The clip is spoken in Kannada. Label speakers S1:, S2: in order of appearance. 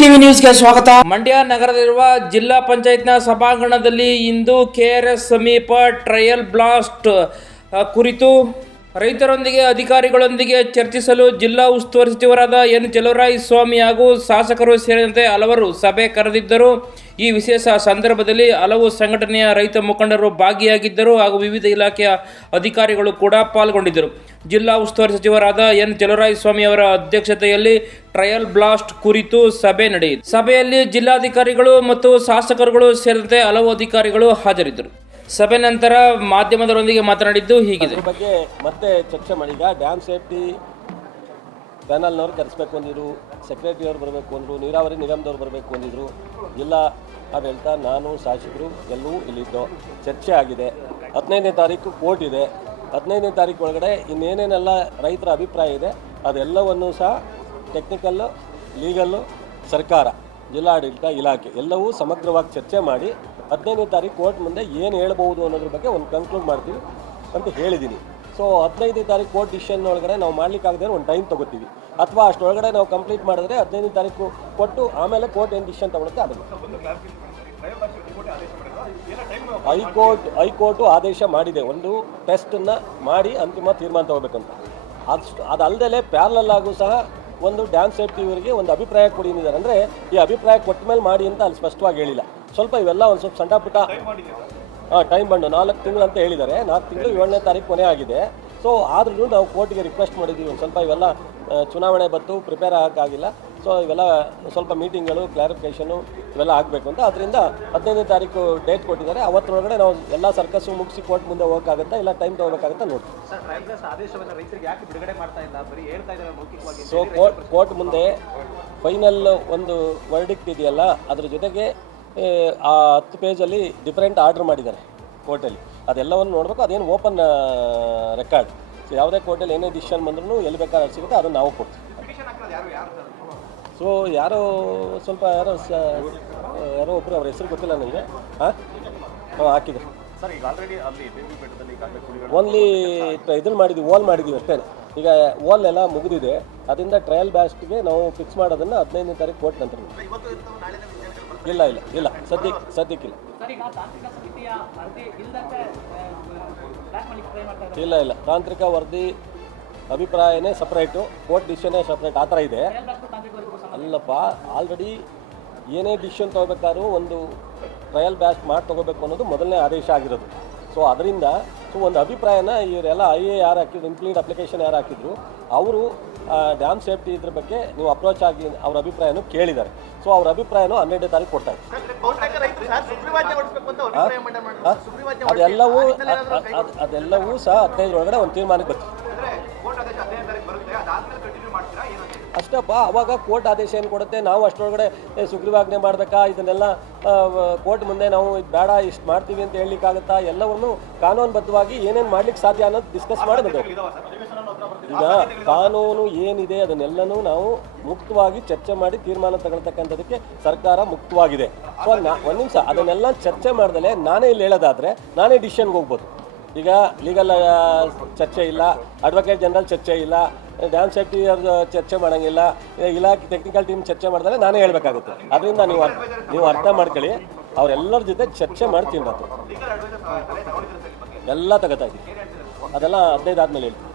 S1: ಟಿವಿ ನ್ಯೂಸ್ಗೆ ಸ್ವಾಗತ. ಮಂಡ್ಯ ನಗರದಲ್ಲಿರುವ ಜಿಲ್ಲಾ ಪಂಚಾಯತ್ನ ಸಭಾಂಗಣದಲ್ಲಿ ಇಂದು ಕೆಆರ್ಎಸ್ ಸಮೀಪ ಟ್ರಯಲ್ ಬ್ಲಾಸ್ಟ್ ಕುರಿತು ರೈತರೊಂದಿಗೆ, ಅಧಿಕಾರಿಗಳೊಂದಿಗೆ ಚರ್ಚಿಸಲು ಜಿಲ್ಲಾ ಉಸ್ತುವಾರಿ ಸಚಿವರಾದ ಎನ್. ಚಲುವರಾಯ ಸ್ವಾಮಿ ಹಾಗೂ ಶಾಸಕರು ಸೇರಿದಂತೆ ಹಲವರು ಸಭೆ ಕರೆದಿದ್ದರು. ಈ ವಿಶೇಷ ಸಂದರ್ಭದಲ್ಲಿ ಹಲವು ಸಂಘಟನೆಯ ರೈತ ಮುಖಂಡರು ಭಾಗಿಯಾಗಿದ್ದರು ಹಾಗೂ ವಿವಿಧ ಇಲಾಖೆಯ ಅಧಿಕಾರಿಗಳು ಕೂಡ ಪಾಲ್ಗೊಂಡಿದ್ದರು. ಜಿಲ್ಲಾ ಉಸ್ತುವಾರಿ ಸಚಿವರಾದ ಎನ್. ಚಲುವರಾಯ ಸ್ವಾಮಿ ಅವರ ಅಧ್ಯಕ್ಷತೆಯಲ್ಲಿ ಟ್ರಯಲ್ ಬ್ಲಾಸ್ಟ್ ಕುರಿತು ಸಭೆ ನಡೆಯಿತು. ಸಭೆಯಲ್ಲಿ ಜಿಲ್ಲಾಧಿಕಾರಿಗಳು ಮತ್ತು ಶಾಸಕರುಗಳು ಸೇರಿದಂತೆ ಹಲವು ಅಧಿಕಾರಿಗಳು ಹಾಜರಿದ್ದರು. ಸಭೆ ನಂತರ ಮಾಧ್ಯಮದವರೊಂದಿಗೆ ಮಾತನಾಡಿದ್ದು ಹೀಗಿದೆ.
S2: ಬಗ್ಗೆ ಮತ್ತೆ ಚರ್ಚೆ ಮಾಡಿ. ಈಗ ಡ್ಯಾಮ್ ಸೇಫ್ಟಿ ಪ್ಯಾನಲ್ನವ್ರು ಕರೆಸ್ಬೇಕು ಅಂದಿದ್ರು ಸೆಕ್ರೆಟರಿ ಅವ್ರು ಬರಬೇಕು ಅಂದರು, ನೀರಾವರಿ ನಿಗಮದವ್ರು ಬರಬೇಕು ಅಂದಿದ್ರು. ಇಲ್ಲ ಹೇಳ್ತಾ, ನಾನು, ಶಾಸಕರು ಎಲ್ಲವೂ ಇಲ್ಲಿದ್ದೋ. ಚರ್ಚೆ ಆಗಿದೆ. ಹದಿನೈದನೇ ತಾರೀಕು ಕೋರ್ಟ್ ಇದೆ. ಹದಿನೈದನೇ ತಾರೀಕು ಒಳಗಡೆ ಇನ್ನೇನೇನೆಲ್ಲ ರೈತರ ಅಭಿಪ್ರಾಯ ಇದೆ, ಅದೆಲ್ಲವನ್ನು ಸಹ ಟೆಕ್ನಿಕಲ್ಲು ಲೀಗಲ್ಲು ಸರ್ಕಾರ ಜಿಲ್ಲಾಡಳಿತ ಇಲಾಖೆ ಎಲ್ಲವೂ ಸಮಗ್ರವಾಗಿ ಚರ್ಚೆ ಮಾಡಿ ಹದಿನೈದನೇ ತಾರೀಕು ಕೋರ್ಟ್ ಮುಂದೆ ಏನು ಹೇಳ್ಬೋದು ಅನ್ನೋದ್ರ ಬಗ್ಗೆ ಒಂದು ಕನ್ಕ್ಲೂಡ್ ಮಾಡ್ತೀವಿ ಅಂತ ಹೇಳಿದ್ದೀನಿ ಸೊ ಹದಿನೈದನೇ ತಾರೀಕು ಕೋರ್ಟ್ ಡಿಸಿಷನ್ ಒಳಗಡೆ ನಾವು ಮಾಡಲಿಕ್ಕಾಗದೆ ಒಂದು ಟೈಮ್ ತೊಗೋತೀವಿ. ಅಥವಾ ಅಷ್ಟೊಳಗಡೆ ನಾವು ಕಂಪ್ಲೀಟ್ ಮಾಡಿದ್ರೆ ಹದಿನೈದನೇ ತಾರೀಕು ಕೊಟ್ಟು ಆಮೇಲೆ ಕೋರ್ಟ್ ಏನು ಡಿಸಿಷನ್ ತೊಗೊಳುತ್ತೆ ಅದನ್ನು. ಹೈಕೋರ್ಟ್, ಹೈಕೋರ್ಟು ಆದೇಶ ಮಾಡಿದೆ. ಒಂದು ಟೆಸ್ಟನ್ನು ಮಾಡಿ ಅಂತಿಮ ತೀರ್ಮಾನ ತಗೋಬೇಕಂತ. ಅಷ್ಟು ಅದಲ್ಲದೆ ಪ್ಯಾರಲಲ್ಲಾಗೂ ಸಹ ಒಂದು ಡ್ಯಾಮ್ ಸೇಫ್ಟಿ ಇವರಿಗೆ ಒಂದು ಅಭಿಪ್ರಾಯ ಕೊಡಿ ಅಂದಿದ್ದಾರೆ. ಅಂದರೆ ಈ ಅಭಿಪ್ರಾಯ ಕೊಟ್ಟ ಮೇಲೆ ಮಾಡಿ ಅಂತ ಅಲ್ಲಿ ಸ್ಪಷ್ಟವಾಗಿ ಹೇಳಿಲ್ಲ. ಸ್ವಲ್ಪ ಇವೆಲ್ಲ ಒಂದು ಸ್ವಲ್ಪ ಸಣ್ಣ ಪುಟ್ಟ ಹಾಂ ಟೈಮ್ ಬಂಡು ನಾಲ್ಕು ತಿಂಗಳು ಅಂತ ಹೇಳಿದ್ದಾರೆ. ನಾಲ್ಕು ತಿಂಗಳು ಏಳನೇ ತಾರೀಕು ಕೊನೆ ಆಗಿದೆ. ಸೊ ಆದ್ರೂ ನಾವು ಕೋರ್ಟಿಗೆ ರಿಕ್ವೆಸ್ಟ್ ಮಾಡಿದ್ದೀವಿ. ಒಂದು ಸ್ವಲ್ಪ ಇವೆಲ್ಲ ಚುನಾವಣೆ ಬತ್ತು ಪ್ರಿಪೇರ್ ಆಗೋಕ್ಕಾಗಿಲ್ಲ. ಸೊ ಇವೆಲ್ಲ ಸ್ವಲ್ಪ ಮೀಟಿಂಗ್ಗಳು ಕ್ಲಾರಿಫಿಕೇಷನು ಇವೆಲ್ಲ ಆಗಬೇಕು ಅಂತ. ಅದರಿಂದ ಹದಿನೈದನೇ ತಾರೀಕು ಡೇಟ್ ಕೊಟ್ಟಿದ್ದಾರೆ. ಅವತ್ತರೊಳಗಡೆ ನಾವು ಎಲ್ಲ ಸರ್ಕಸ್ಸು ಮುಗಿಸಿ ಕೋರ್ಟ್ ಮುಂದೆ ಹೋಗೋಕ್ಕಾಗುತ್ತಾ ಇಲ್ಲ ಟೈಮ್ ತೊಗೋಬೇಕಾಗತ್ತಾ ನೋಡ್ತೀವಿ. ಸೊ ಕೋರ್ಟ್ ಕೋರ್ಟ್ ಮುಂದೆ ಫೈನಲ್ ಒಂದು ವರ್ಡಿಕ್ಟ್ ಇದೆಯಲ್ಲ ಅದ್ರ ಜೊತೆಗೆ ಆ ಹತ್ತು ಪೇಜಲ್ಲಿ ಡಿಫ್ರೆಂಟ್ ಆರ್ಡರ್ ಮಾಡಿದ್ದಾರೆ ಕೋರ್ಟಲ್ಲಿ ಅದೆಲ್ಲವನ್ನು ನೋಡಬೇಕು. ಅದೇನು ಓಪನ್ ರೆಕಾರ್ಡ್ ಸೊ ಯಾವುದೇ ಕೋರ್ಟಲ್ಲಿ ಏನೇ ಡಿಸಿಷನ್ ಬಂದ್ರೂ ಎಲ್ಲಿ ಬೇಕಾದ್ರೆ ಸಿಗುತ್ತೆ ಅದನ್ನು ನಾವು ಕೊಡ್ತೀವಿ. ಸೊ ಯಾರೋ ಸ್ವಲ್ಪ ಯಾರೋ ಸ ಯಾರೋ ಒಬ್ಬರು ಅವ್ರ ಹೆಸರು ಗೊತ್ತಿಲ್ಲ ನನಗೆ ಹಾಂ? ಹಾಂ ಹಾಕಿದ್ರು ಓನ್ಲಿ ಇದನ್ನು ಮಾಡಿದ್ವಿ ವಾಲ್ ಮಾಡಿದ್ವಿ ಅಷ್ಟೇ. ಈಗ ವಾಲ್ ಎಲ್ಲ ಮುಗಿದಿದೆ. ಅದರಿಂದ ಟ್ರಯಲ್ ಬ್ಯಾಸ್ಟ್ಗೆ ನಾವು ಫಿಕ್ಸ್ ಮಾಡೋದನ್ನು ಹದಿನೈದನೇ ತಾರೀಕು ಕೋರ್ಟ್ ನಂತರ ಇಲ್ಲ ಇಲ್ಲ ಇಲ್ಲ. ಸದ್ಯಕ್ಕೆ ಸದ್ಯಕ್ಕಿಲ್ಲ ಇಲ್ಲ. ಇಲ್ಲ ತಾಂತ್ರಿಕ ವರದಿ ಅಭಿಪ್ರಾಯನೇ ಸಪ್ರೇಟು ಕೋರ್ಟ್ ಡಿಸಿಷನ್ನೇ ಸಪ್ರೇಟ್ ಆ ಥರ ಇದೆ. ಅಲ್ಲಪ್ಪ ಆಲ್ರೆಡಿ ಏನೇ ಡಿಸಿಷನ್ ತೊಗೋಬೇಕಾದ್ರೂ ಒಂದು ಟ್ರಯಲ್ ಬ್ಯಾಚ್ ಮಾಡಿ ತೊಗೋಬೇಕು ಅನ್ನೋದು ಮೊದಲನೇ ಆದೇಶ ಆಗಿರೋದು. ಸೊ ಅದರಿಂದ ಸೊ ಒಂದು ಅಭಿಪ್ರಾಯನ ಇವರೆಲ್ಲ ಐ ಎ ಯಾರು ಹಾಕಿದ್ರು ಇಂಪ್ಲೀಡ್ ಅಪ್ಲಿಕೇಶನ್ ಯಾರು ಹಾಕಿದ್ರು ಅವರು ಡ್ಯಾಮ್ ಸೇಫ್ಟಿ ಇದ್ರ ಬಗ್ಗೆ ನೀವು ಅಪ್ರೋಚ್ ಆಗಿ ಅವ್ರ ಅಭಿಪ್ರಾಯನೂ ಕೇಳಿದ್ದಾರೆ. ಸೊ ಅವ್ರ ಅಭಿಪ್ರಾಯನೂ ಹನ್ನೆರಡನೇ ತಾರೀಕು ಕೊಡ್ತಾರೆ? ಅದೆಲ್ಲವೂ ಅದೆಲ್ಲವೂ ಸಹ ಹದಿನೈದರೊಳಗಡೆ ಒಂದು ತೀರ್ಮಾನಕ್ಕೆ ಬರ್ತೀವಿ. ಅಷ್ಟಪ್ಪ ಅವಾಗ ಕೋರ್ಟ್ ಆದೇಶ ಏನು ಕೊಡುತ್ತೆ? ನಾವು ಅಷ್ಟರೊಳಗಡೆ ಸುಗ್ರೀವಾಜ್ಞೆ ಮಾಡಬೇಕಾ? ಇದನ್ನೆಲ್ಲ ಕೋರ್ಟ್ ಮುಂದೆ ನಾವು ಇದು ಬೇಡ ಇಷ್ಟು ಮಾಡ್ತೀವಿ ಅಂತ ಹೇಳಲಿಕ್ಕಾಗತ್ತಾ? ಎಲ್ಲವನ್ನು ಕಾನೂನುಬದ್ಧವಾಗಿ ಏನೇನು ಮಾಡ್ಲಿಕ್ಕೆ ಸಾಧ್ಯ ಅನ್ನೋದು ಡಿಸ್ಕಸ್ ಮಾಡಬೇಕು. ಈಗ ಕಾನೂನು ಏನಿದೆ ಅದನ್ನೆಲ್ಲನೂ ನಾವು ಮುಕ್ತವಾಗಿ ಚರ್ಚೆ ಮಾಡಿ ತೀರ್ಮಾನ ತಗೊಳ್ತಕ್ಕಂಥದಕ್ಕೆ ಸರ್ಕಾರ ಮುಕ್ತವಾಗಿದೆ. ಸೊ ನಾ ಒಂದು ನಿಮಿಷ ಅದನ್ನೆಲ್ಲ ಚರ್ಚೆ ಮಾಡ್ದಲೇ ನಾನೇ ಇಲ್ಲಿ ಹೇಳೋದಾದರೆ ನಾನೇ ಡಿಸಿಷನ್ಗೆ ಹೋಗ್ಬೋದು. ಈಗ ಲೀಗಲ್ ಚರ್ಚೆ ಇಲ್ಲ ಅಡ್ವೊಕೇಟ್ ಜನರಲ್ ಚರ್ಚೆ ಇಲ್ಲ ಡ್ಯಾಮ್ ಸೇಫ್ಟಿ ಅವ್ರದ್ದು ಚರ್ಚೆ ಮಾಡೋಂಗಿಲ್ಲ. ಇಲಾಖೆ ಟೆಕ್ನಿಕಲ್ ಟೀಮ್ ಚರ್ಚೆ ಮಾಡಿದ್ರೆ ನಾನೇ ಹೇಳಬೇಕಾಗುತ್ತೆ. ಅದರಿಂದ ನೀವು ನೀವು ಅರ್ಥ ಮಾಡ್ಕೊಳ್ಳಿ. ಅವರೆಲ್ಲರ ಜೊತೆ ಚರ್ಚೆ ಮಾಡ್ತೀನಿ ನಾನು ಎಲ್ಲ ತಗೋತಾ ಇದ್ದೀನಿ ಅದೆಲ್ಲ ಹದಿನೈದು ಆದಮೇಲೆ ಹೇಳ್ತೀನಿ.